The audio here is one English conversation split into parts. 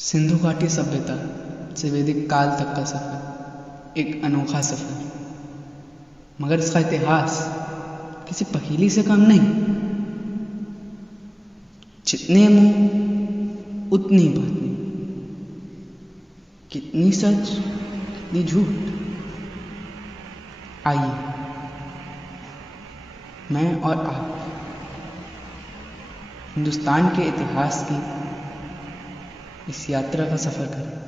सिंधु घाटी सभ्यता से वैदिक काल तक का सफर एक अनोखा सफर, मगर इसका इतिहास किसी पहेली से कम नहीं। जितने मुंह उतनी बातें, कितनी सच कितनी झूठ। आइए मैं और आप हिंदुस्तान के इतिहास की इस यात्रा का सफर करें।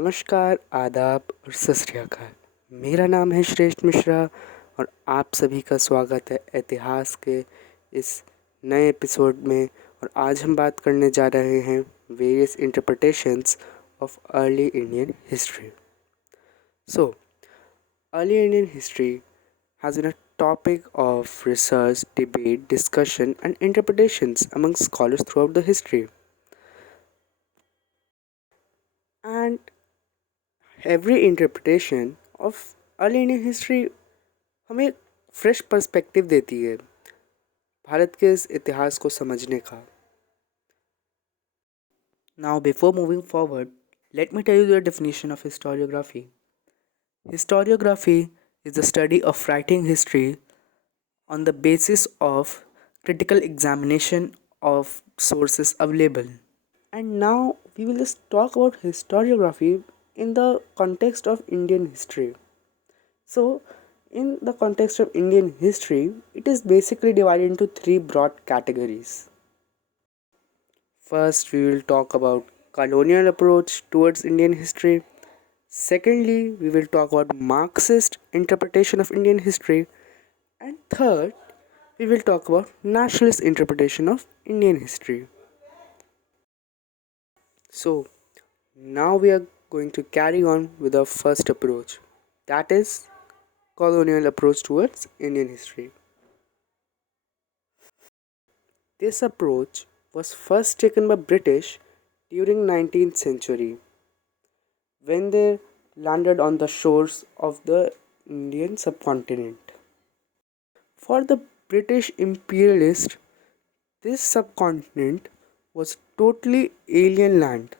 नमस्कार, आदाब और सत श्री अकाल। मेरा नाम है श्रेष्ठ मिश्रा और आप सभी का स्वागत है इतिहास के इस नए एपिसोड में। और आज हम बात करने जा रहे हैं various interpretations of early Indian history. So early Indian history has been a topic of research, debate, discussion, and interpretations among scholars throughout the history. And every interpretation of early Indian history हमें fresh perspective देती है भारत के इस इतिहास को समझने का। Now, before moving forward, let me tell you the definition of historiography. Historiography is the study of writing history on the basis of critical examination of sources available. And now we will just talk about historiography in the context of Indian history. So, in the context of Indian history, it is basically divided into three broad categories. First, we will talk about colonial approach towards Indian history. Secondly, we will talk about Marxist interpretation of Indian history. And third, we will talk about nationalist interpretation of Indian history. So, now we are going to carry on with our first approach, that is colonial approach towards Indian history. This approach was first taken by British during 19th century when they landed on the shores of the Indian subcontinent. For the British imperialists, this subcontinent was totally alien land,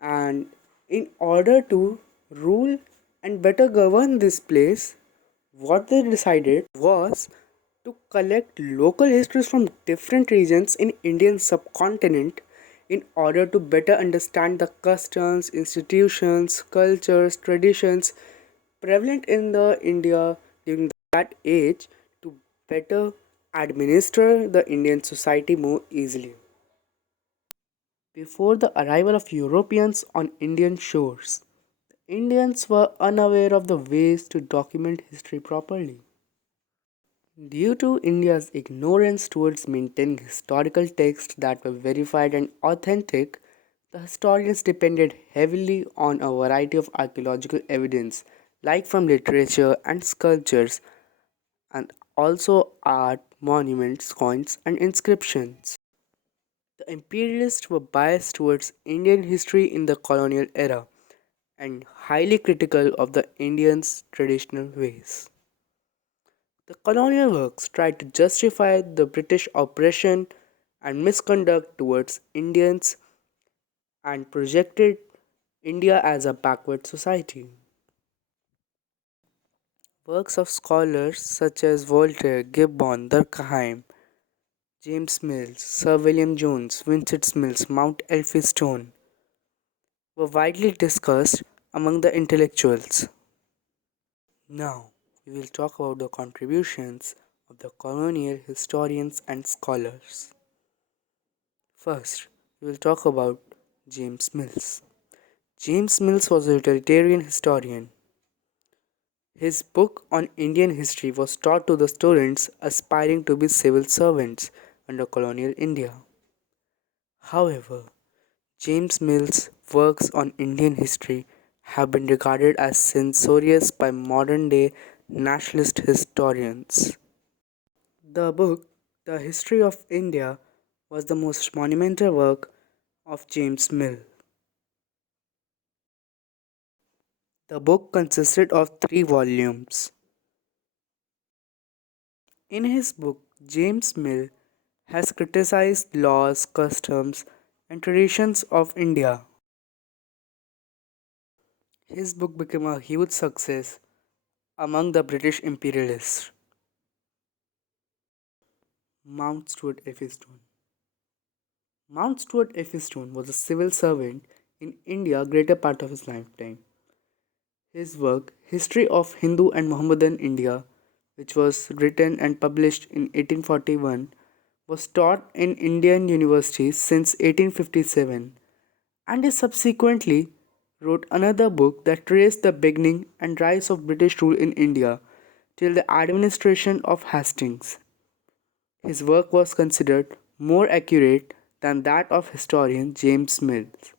and in order to rule and better govern this place, what they decided was to collect local histories from different regions in Indian subcontinent in order to better understand the customs, institutions, cultures, traditions prevalent in the India during that age to better administer the Indian society more easily. Before the arrival of Europeans on Indian shores, Indians were unaware of the ways to document history properly. Due to India's ignorance towards maintaining historical texts that were verified and authentic, the historians depended heavily on a variety of archaeological evidence, like from literature and sculptures, and also art, monuments, coins, and inscriptions. The imperialists were biased towards Indian history in the colonial era and highly critical of the Indians' traditional ways. The colonial works tried to justify the British oppression and misconduct towards Indians and projected India as a backward society. Works of scholars such as Voltaire, Gibbon, Durkheim, James Mills, Sir William Jones, Vincent Mills, Mount Elphinstone were widely discussed among the intellectuals. Now, we will talk about the contributions of the colonial historians and scholars. First, we will talk about James Mills. James Mills was a utilitarian historian. His book on Indian history was taught to the students aspiring to be civil servants under colonial India. However, James Mills' works on Indian history have been regarded as censorious by modern day nationalist historians. The book, The History of India, was the most monumental work of James Mill. The book consisted of 3 volumes. In his book, James Mill has criticized laws, customs, and traditions of India. His book became a huge success among the British imperialists. Mount Stuart Effistone. Mount Stuart Effistone was a civil servant in India greater part of his lifetime. His work, History of Hindu and Mohammedan India, which was written and published in 1841, was taught in Indian universities since 1857, and he subsequently wrote another book that traced the beginning and rise of British rule in India till the administration of Hastings. His work was considered more accurate than that of historian James Mills,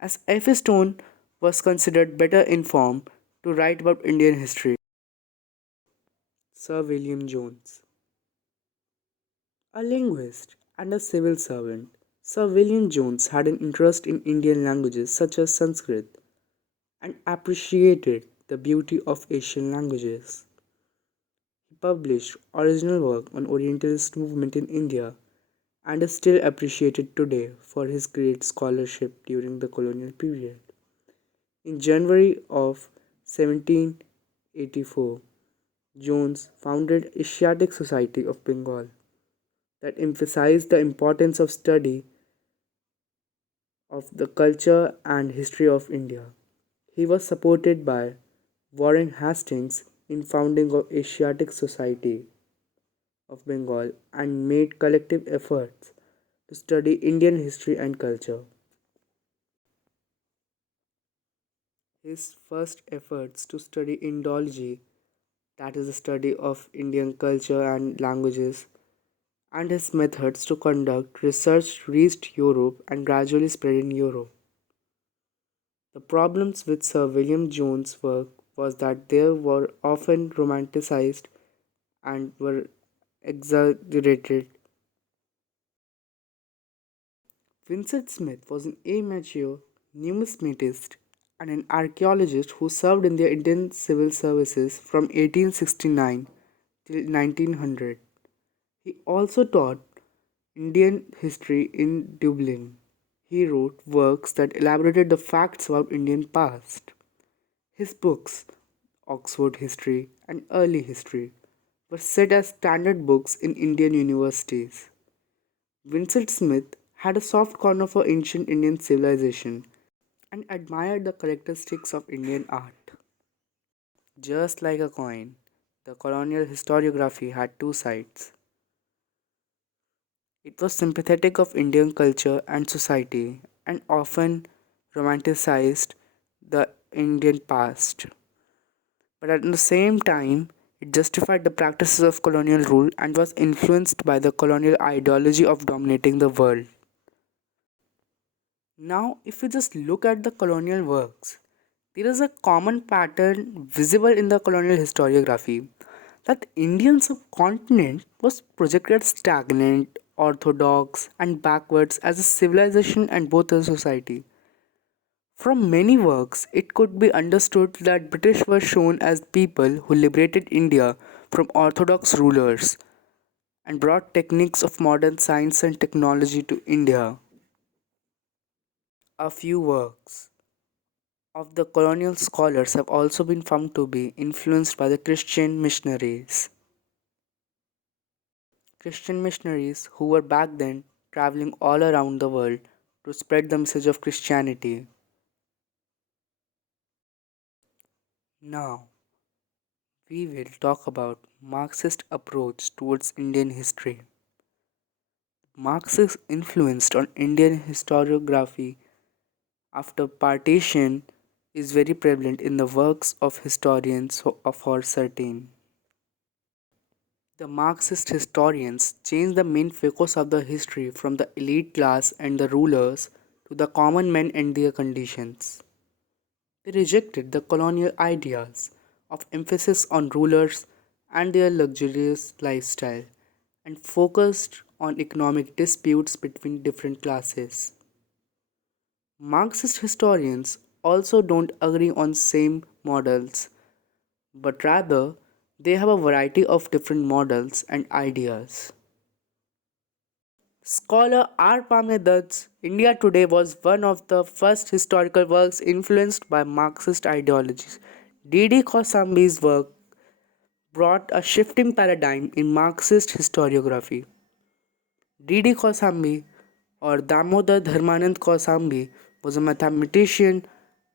as Effistone was considered better informed to write about Indian history. Sir William Jones. A linguist and a civil servant, Sir William Jones had an interest in Indian languages such as Sanskrit and appreciated the beauty of Asian languages. He published original work on Orientalist movement in India and is still appreciated today for his great scholarship during the colonial period. In January of 1784, Jones founded Asiatic Society of Bengal that emphasized the importance of study of the culture and history of India. He was supported by Warren Hastings in founding of Asiatic Society of Bengal and made collective efforts to study Indian history and culture. His first efforts to study Indology, that is the study of Indian culture and languages, and his methods to conduct research reached Europe and gradually spread in Europe. The problems with Sir William Jones' work was that they were often romanticized and were exaggerated. Vincent Smith was an amateur numismatist and an archaeologist who served in the Indian Civil Services from 1869 till 1900. He also taught Indian history in Dublin. He wrote works that elaborated the facts about Indian past. His books, Oxford History and Early History, were set as standard books in Indian universities. Vincent Smith had a soft corner for ancient Indian civilization and admired the characteristics of Indian art. Just like a coin, the colonial historiography had 2 sides. It was sympathetic of Indian culture and society and often romanticized the Indian past. But at the same time, it justified the practices of colonial rule and was influenced by the colonial ideology of dominating the world. Now, if you just look at the colonial works, there is a common pattern visible in the colonial historiography that the Indian subcontinent was projected stagnant, orthodox, and backwards as a civilization and both a society. From many works, it could be understood that British were shown as people who liberated India from orthodox rulers and brought techniques of modern science and technology to India. A few works of the colonial scholars have also been found to be influenced by the Christian missionaries. Christian missionaries who were back then traveling all around the world to spread the message of Christianity. Now, we will talk about Marxist approach towards Indian history. Marxist influence on Indian historiography after partition is very prevalent in the works of historians for certain. The Marxist historians changed the main focus of the history from the elite class and the rulers to the common men and their conditions. They rejected the colonial ideas of emphasis on rulers and their luxurious lifestyle and focused on economic disputes between different classes. Marxist historians also don't agree on same models, but rather they have a variety of different models and ideas. Scholar R. Pamedat's India Today was one of the first historical works influenced by Marxist ideologies. D.D. Kosambi's work brought a shifting paradigm in Marxist historiography. D.D. Kosambi or Damodar Dharmanand Kosambi was a mathematician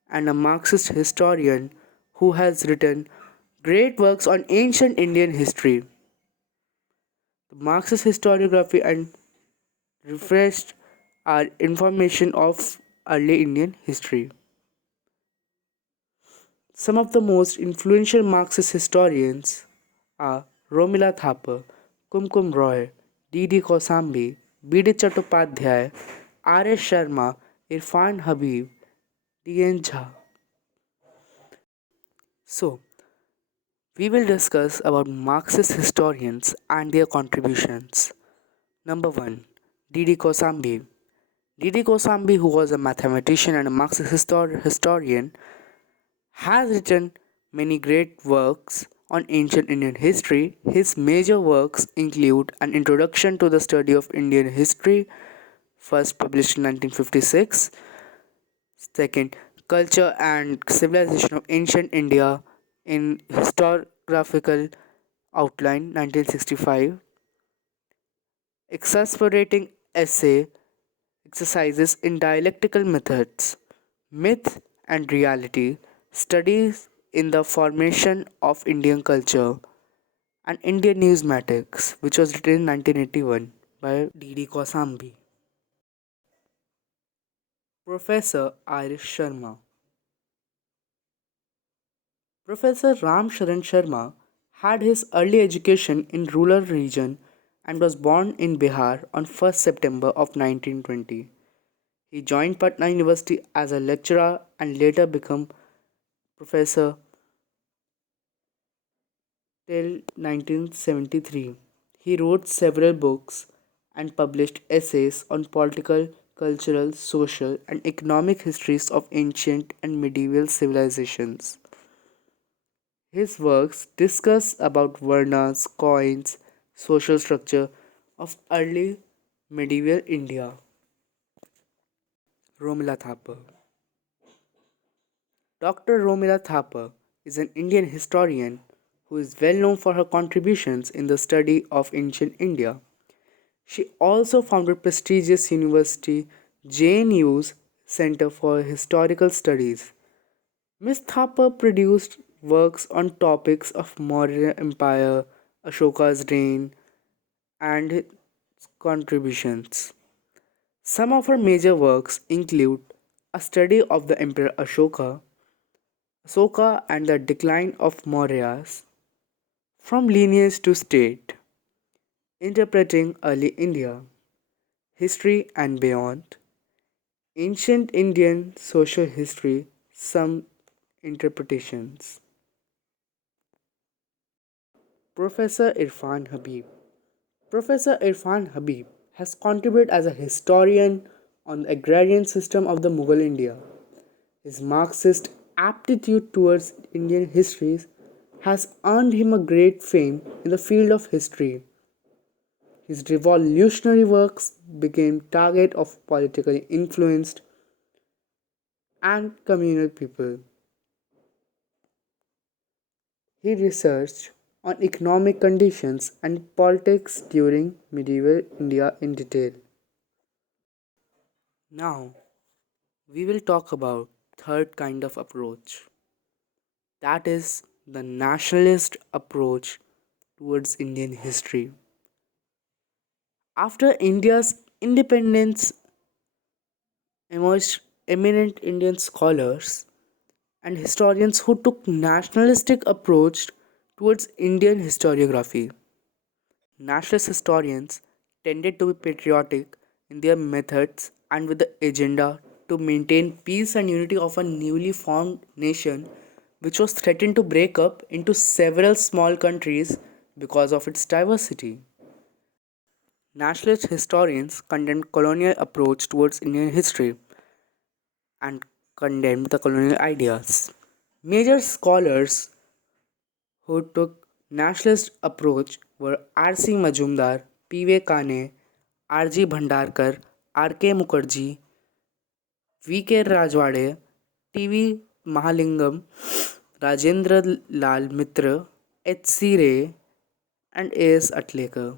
and a Marxist historian who has written great works on ancient Indian history. The Marxist historiography and refreshed our information of early Indian history. Some of the most influential Marxist historians are Romila Thapar, Kumkum Roy, D.D. Kosambi, B.D. Chattopadhyay, R.S. Sharma, Irfan Habib, D.N. Jha. So, we will discuss about Marxist historians and their contributions. Number 1. D.D. Kosambi. D.D. Kosambi, who was a mathematician and a Marxist historian, has written many great works on ancient Indian history. His major works include An Introduction to the Study of Indian History, first published in 1956, second, Culture and Civilization of Ancient India in Historiographical Outline, 1965, Exasperating Essay Exercises in Dialectical Methods, Myth and Reality, Studies in the Formation of Indian Culture, and Indian Numismatics, which was written in 1981 by D.D. Kosambi. Professor Iris Sharma. Professor Ram Sharan Sharma had his early education in rural region and was born in Bihar on 1st September of 1920. He joined Patna University as a lecturer and later became professor till 1973. He wrote several books and published essays on political, cultural, social, and economic histories of ancient and medieval civilizations. His works discuss about varnas, coins, social structure of early medieval India. Romila Thapar. Dr. Romila Thapar is an Indian historian who is well known for her contributions in the study of ancient India. She also founded prestigious university JNU's Center for Historical Studies. Ms. Thapar produced works on topics of Maurya Empire, Ashoka's reign, and his contributions. Some of her major works include a study of the Emperor Asoka and the decline of Mauryas, from lineage to state, interpreting early India, history and beyond, ancient Indian social history, some interpretations. Professor Irfan Habib. Professor Irfan Habib has contributed as a historian on the agrarian system of the Mughal India. His Marxist aptitude towards Indian histories has earned him a great fame in the field of history. His revolutionary works became target of politically influenced and communal people. He researched on economic conditions and politics during medieval India in detail. Now, we will talk about third kind of approach. That is the nationalist approach towards Indian history. After India's independence emerged eminent Indian scholars and historians who took nationalistic approach towards Indian historiography. Nationalist historians tended to be patriotic in their methods and with the agenda to maintain peace and unity of a newly formed nation which was threatened to break up into several small countries because of its diversity. Nationalist historians condemned colonial approach towards Indian history and condemned the colonial ideas. Major scholars who took nationalist approach were R.C. Majumdar, P.V. Kane, R.G. Bhandarkar, R.K. Mukherjee, V.K. Rajwade, T.V. Mahalingam, Rajendra Lal Mitra, H.C. Ray, and A.S. Atlekar.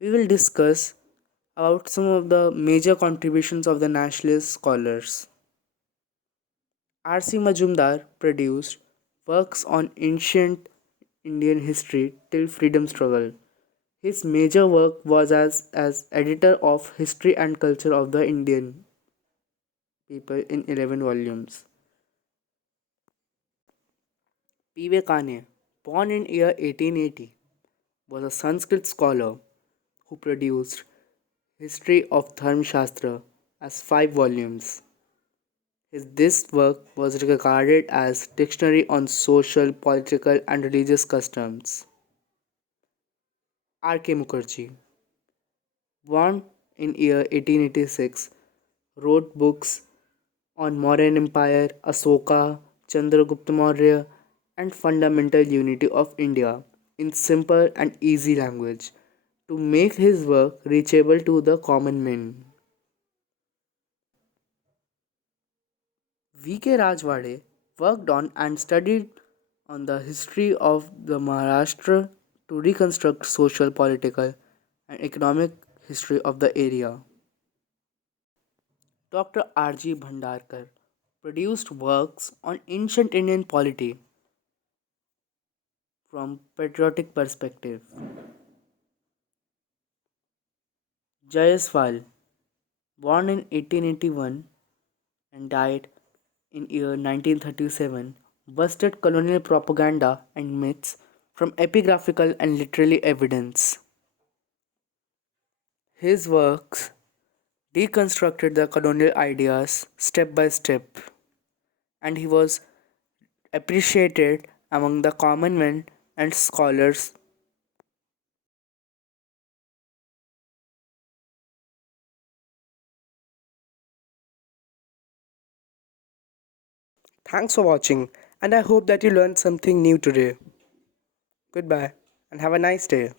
We will discuss about some of the major contributions of the nationalist scholars. R.C. Majumdar produced works on ancient Indian history till freedom struggle. His major work was as editor of History and Culture of the Indian People in 11 volumes. P.V. Kane, born in year 1880, was a Sanskrit scholar who produced History of Dharma Shastra as 5 volumes. This work was regarded as dictionary on social, political, and religious customs. R.K. Mukherjee, born in year 1886, wrote books on Mauryan Empire, Asoka, Chandragupta Maurya, and fundamental unity of India in simple and easy language to make his work reachable to the common man. V.K. Rajwade worked on and studied on the history of the Maharashtra to reconstruct social, political, and economic history of the area. Dr. R.G. Bhandarkar produced works on ancient Indian polity from patriotic perspective. Jayaswal, born in 1881 and died in year 1937, busted colonial propaganda and myths from epigraphical and literary evidence. His works deconstructed the colonial ideas step by step, and he was appreciated among the common men and scholars. Thanks for watching, and I hope that you learned something new today. Goodbye, and have a nice day.